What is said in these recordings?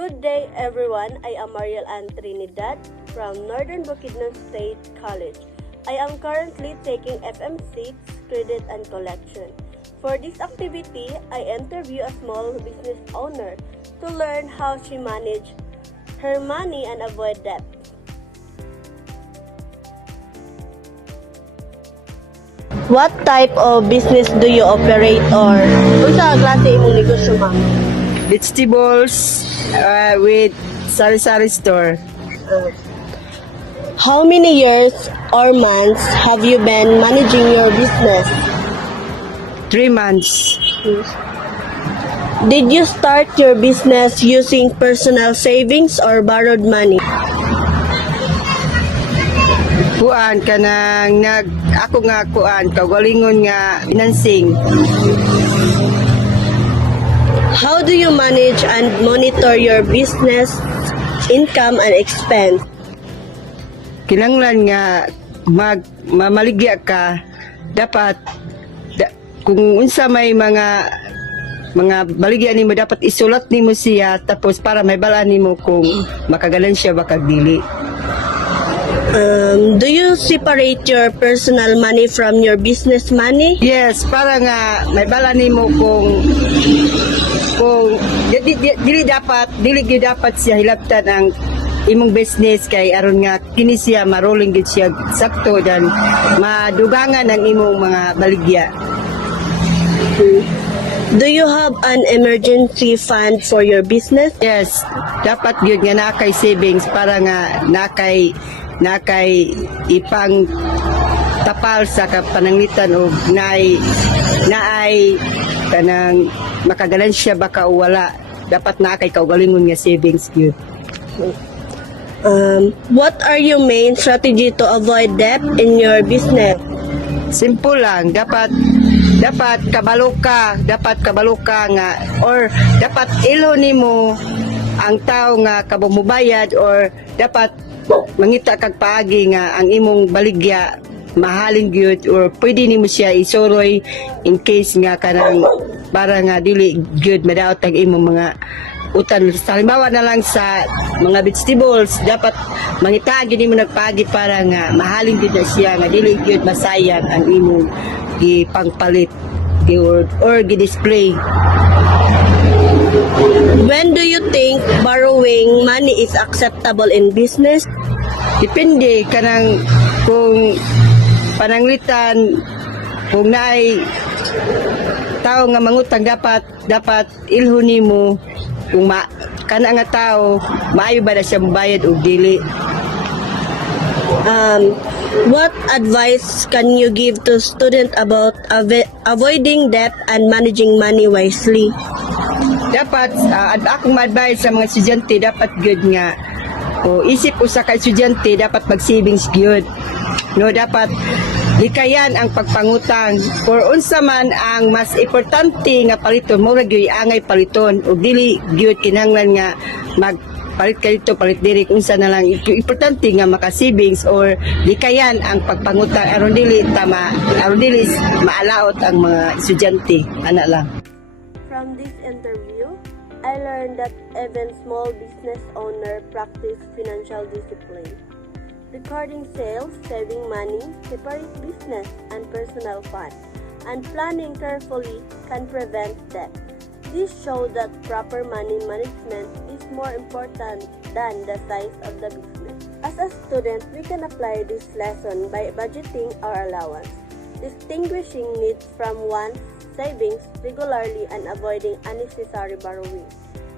Good day everyone, I am Mariel Ann Trinidad from Northern Bukidnon State College. I am currently taking FM6 Credit and Collection. For this activity, I interview a small business owner to learn how she manage her money and avoid debt. What type of business do you operate or unsa klase imong negosyo ma'am? Vegetables with sari-sari store. How many years or months have you been managing your business? 3 months. Did you start your business using personal savings or borrowed money? Kuan kanang ako nga kuan kagalingon nga financing. How do you manage and monitor your business income and expense? Kinanglan nga mamaligya ka dapat kung unsa may mga baligya nimo dapat isulat nimo siya tapos para may balaan nimo kung makaganansya ba kag dili. Do you separate your personal money from your business money? Yes, para nga may bala nimo kung dili gyud dapat siya hilabtan ang imong business kay aron nga kini siya maroling gid siya sakto dan madugangan ang imong mga baligya. Do you have an emergency fund for your business? Yes, dapat gyud nga nakay savings para nga nakay ipang tapal sa pananglitan o naay kanang makaganansya baka o wala dapat nakay kaugalingon nga savings gyud. What are your main strategy to avoid debt in your business? Simple lang, dapat kabalo ka nga or dapat ilo nimo ang tao nga kabumobayad or dapat mangita kag paagi nga ang imong baligya mahalin gyud or pwede nimo siya isuroy in case nga kanang para nga dili gyud madaot ang imong mga utan. Sa halimbawa na lang sa mga vegetables dapat mangita gyud nimo nagpaagi para nga mahalin gyud na siya nga dili gyud masayang ang imong gipangpalit or gi-display. When do you think borrowing money is acceptable in business? Depende kanang kung pananglitan kung naay tao nga mangutang dapat ilhon nimo kung kana nga tao maayo ba na siya mobayad o dili. What advice can you give to student about avoiding debt and managing money wisely? Dapat akong ma-advise sa mga estudyante dapat good nga isip usa ka estudyante dapat mag-savings gyud. No, dapat likayan ang pagpangutang or unsa man ang mas importante nga paliton mo gyud angay paliton ug dili gyud kinahanglan nga palit kayto palit diri unsa na lang importante nga maka-savings or likayan ang pagpangutang aron dili maalaot ang mga estudyante ana lang. From this interview, I learned that even small business owners practice financial discipline. Recording sales, saving money, separate business and personal funds, and planning carefully can prevent debt. This shows that proper money management is more important than the size of the business. As a student, we can apply this lesson by budgeting our allowance, distinguishing needs from wants, savings regularly, and avoiding unnecessary borrowing.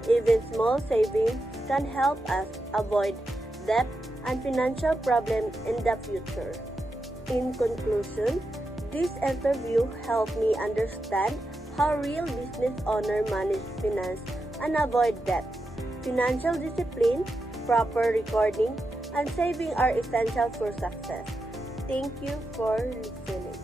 Even small savings can help us avoid debt and financial problems in the future. In conclusion, this interview helped me understand how real business owners manage finance and avoid debt. Financial discipline, proper recording, and saving are essential for success. Thank you for listening.